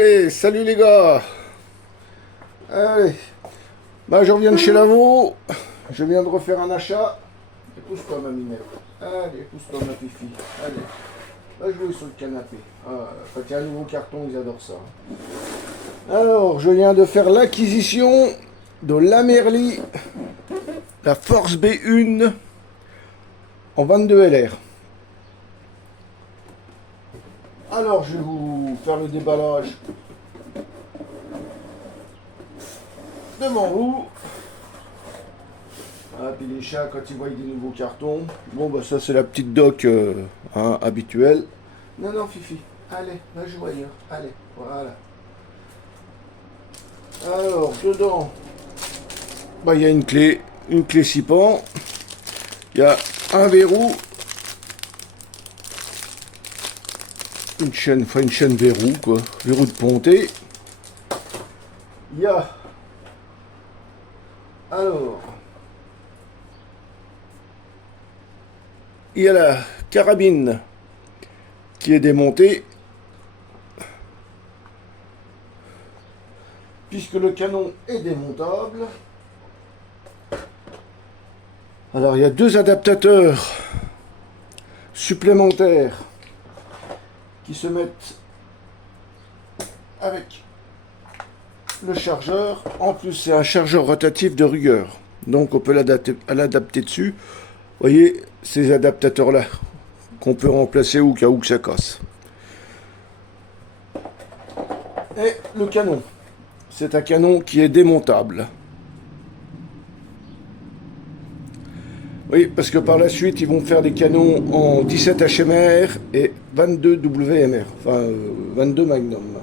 Allez, salut les gars. Allez, bah je reviens de chez Lavo. Je viens de refaire un achat. Pousse-toi ma minette. Allez, pousse-toi ma fifi. Allez, va jouer sur le canapé. Ah, quand il y a un nouveau carton, ils adorent ça. Alors, je viens de faire l'acquisition de la Merly, la Force B1 en 22 LR. Alors, je vais vous faire le déballage devant vous. Ah, puis les chats, quand ils voient des nouveaux cartons, bon, bah ça c'est la petite doc habituelle. Non, non, Fifi, allez, va jouer ailleurs. Allez, voilà. Alors, dedans, bah il y a une clé 6 pans. Il y a un verrou. Une chaîne verrou, quoi. Verrou de ponté. Il y a... Alors... Il y a la carabine qui est démontée. Puisque le canon est démontable. Alors il y a deux adaptateurs supplémentaires qui se mettent avec le chargeur. En plus c'est un chargeur rotatif de rigueur. Donc on peut l'adapter dessus. Vous voyez ces adaptateurs là qu'on peut remplacer au cas où que ça casse. Et le canon. C'est un canon qui est démontable. Oui, parce que par la suite, ils vont faire des canons en 17 HMR et 22 WMR, enfin 22 Magnum.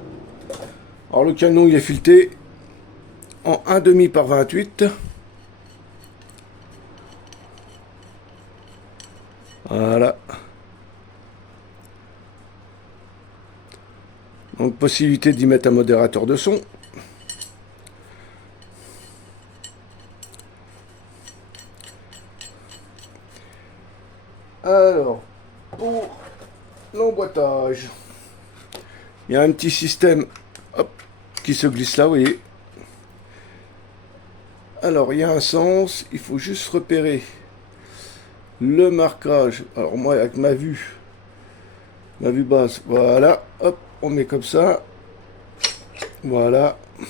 Alors le canon, il est fileté en 1,5 par 28. Voilà. Donc possibilité d'y mettre un modérateur de son. Alors, pour l'emboîtage, il y a un petit système hop, qui se glisse là, vous voyez. Alors, il y a un sens, il faut juste repérer le marquage. Alors, moi, avec ma vue basse, voilà, hop, on met comme ça. Voilà. Il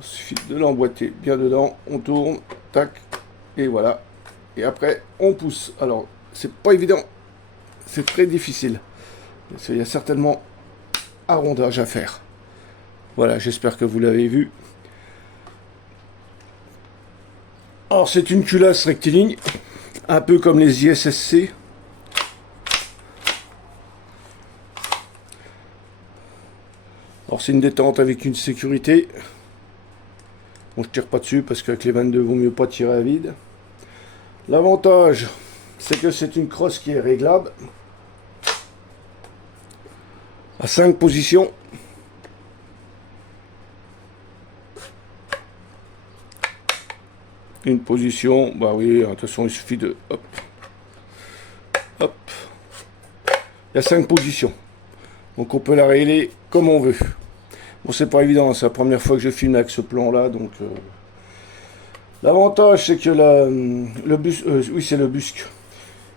suffit de l'emboîter bien dedans, on tourne, tac, et voilà. Et après, on pousse. Alors, c'est pas évident. C'est très difficile. Il y a certainement un rondage à faire. Voilà, j'espère que vous l'avez vu. Alors, c'est une culasse rectiligne. Un peu comme les ISSC. Alors, c'est une détente avec une sécurité. Bon, je tire pas dessus parce qu'avec les 22, il vaut mieux pas tirer à vide. L'avantage, c'est que c'est une crosse qui est réglable à 5 positions. Une position, bah oui, de toute façon il suffit de hop, hop. Il y a 5 positions, donc on peut la régler comme on veut. Bon, c'est pas évident, c'est la première fois que je filme avec ce plan là, donc l'avantage c'est que oui c'est le busque,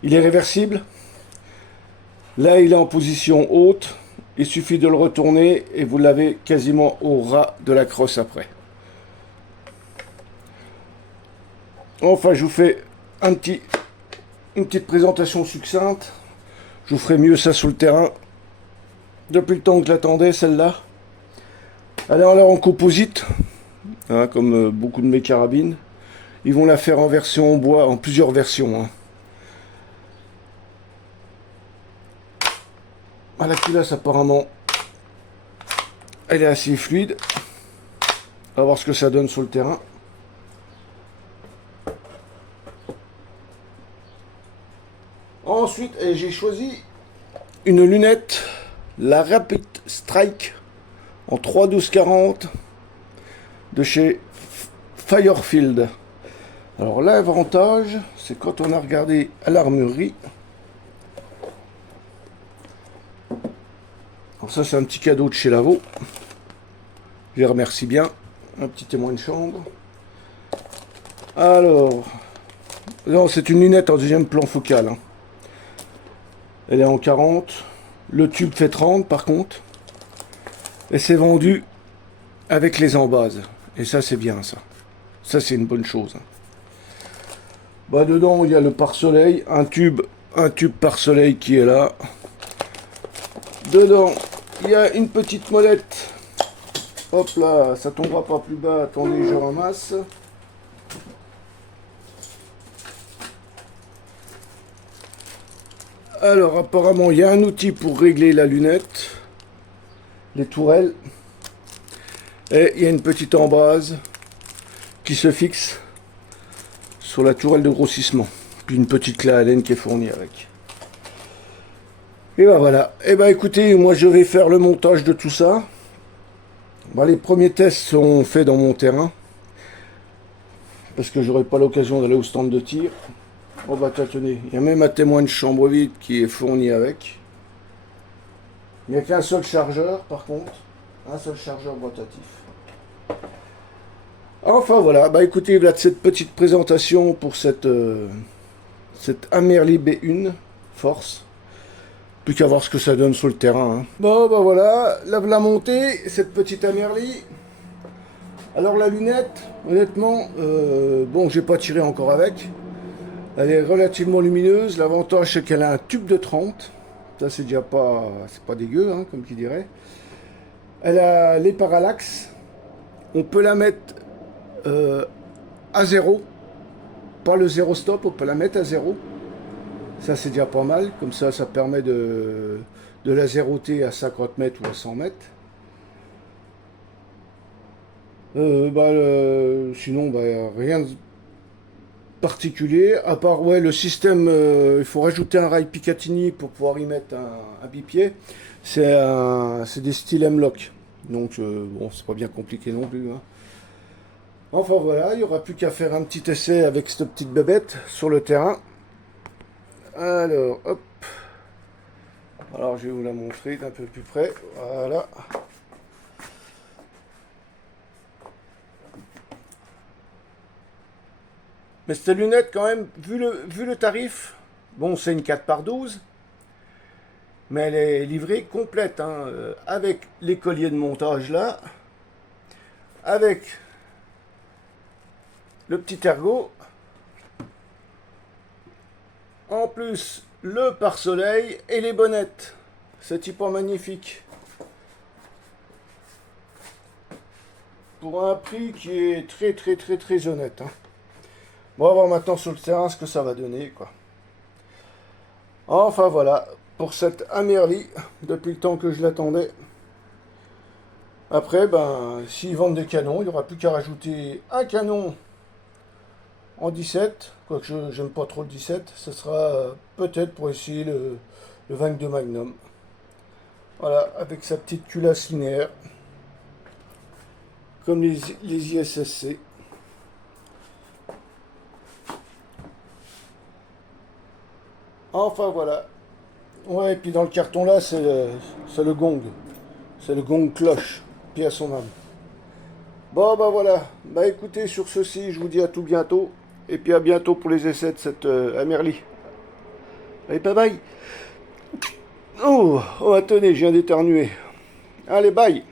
il est réversible. Là il est en position haute, il suffit de le retourner et vous l'avez quasiment au ras de la crosse après. Enfin, je vous fais une petite présentation succincte. Je vous ferai mieux ça sur le terrain. Depuis le temps que je l'attendais, celle-là. Elle est alors en composite, hein, comme beaucoup de mes carabines. Ils vont la faire en version en bois, en plusieurs versions. Hein. La culasse, apparemment, elle est assez fluide. On va voir ce que ça donne sur le terrain. Ensuite, j'ai choisi une lunette, la Rapid Strike en 3,1240 de chez Firefield. Alors l'avantage, c'est quand on a regardé à l'armurerie. Alors ça, c'est un petit cadeau de chez Lavo. Je les remercie bien. Un petit témoin de chambre. Alors, non, c'est une lunette en deuxième plan focal. Hein. Elle est en 40. Le tube fait 30 par contre. Et c'est vendu avec les embases. Et ça, c'est bien ça. Ça, c'est une bonne chose. Hein. Bah, dedans, il y a le pare-soleil. Un tube pare-soleil qui est là. Dedans, il y a une petite molette. Hop là, ça tombera pas plus bas. Attendez, je ramasse. Alors, apparemment, il y a un outil pour régler la lunette. Les tourelles. Et il y a une petite embase qui se fixe sur la tourelle de grossissement. Puis une petite clé à laine qui est fournie avec. Et ben voilà. Et ben écoutez, moi je vais faire le montage de tout ça. Ben, les premiers tests sont faits dans mon terrain. Parce que j'aurai pas l'occasion d'aller au stand de tir. Oh bah tenez, il y a même un témoin de chambre vide qui est fourni avec. Il n'y a qu'un seul chargeur par contre. Un seul chargeur rotatif. Enfin voilà, bah écoutez, voilà cette petite présentation pour cette Amerli B1 Force. Plus qu'à voir ce que ça donne sur le terrain. Hein. Bon bah voilà, la montée, cette petite Amerli. Alors la lunette, honnêtement, bon j'ai pas tiré encore avec. Elle est relativement lumineuse. L'avantage c'est qu'elle a un tube de 30. Ça c'est déjà pas, c'est pas dégueu, hein, comme qui dirait. Elle a les parallaxes. On peut la mettre à 0. Pas le 0 stop, on peut la mettre à 0. Ça c'est déjà pas mal. Comme ça, ça permet de la zéroter à 50 mètres ou à 100 mètres. Sinon, rien de particulier. À part, ouais, le système, il faut rajouter un rail Picatinny pour pouvoir y mettre un bipied. C'est des styles M-Lock. Donc, bon, c'est pas bien compliqué non plus. Hein. Enfin voilà, il n'y aura plus qu'à faire un petit essai avec cette petite bébête sur le terrain. Alors, hop. Alors, je vais vous la montrer d'un peu plus près. Voilà. Mais cette lunette, quand même, vu le tarif, bon, c'est une 4x12, mais elle est livrée complète, hein, avec les colliers de montage là, avec le petit ergot, en plus le pare-soleil et les bonnettes. C'est typement magnifique. Pour un prix qui est très honnête. Hein. Bon, on va voir maintenant sur le terrain ce que ça va donner, quoi. Enfin voilà, pour cette Amerli, depuis le temps que je l'attendais. Après, ben, s'ils vendent des canons, il n'y aura plus qu'à rajouter un canon en 17, quoique je n'aime pas trop le 17, ce sera peut-être pour essayer le 22 Magnum. Voilà, avec sa petite culasse linéaire, comme les ISSC. Enfin voilà. Ouais, et puis dans le carton là, c'est le gong. C'est le gong cloche. Puis à son âme. Bon, bah voilà. Bah écoutez, sur ceci, je vous dis à tout bientôt. Et puis à bientôt pour les essais de cette Amerli. Allez, bye bye. Oh, attendez, je viens d'éternuer. Allez, bye.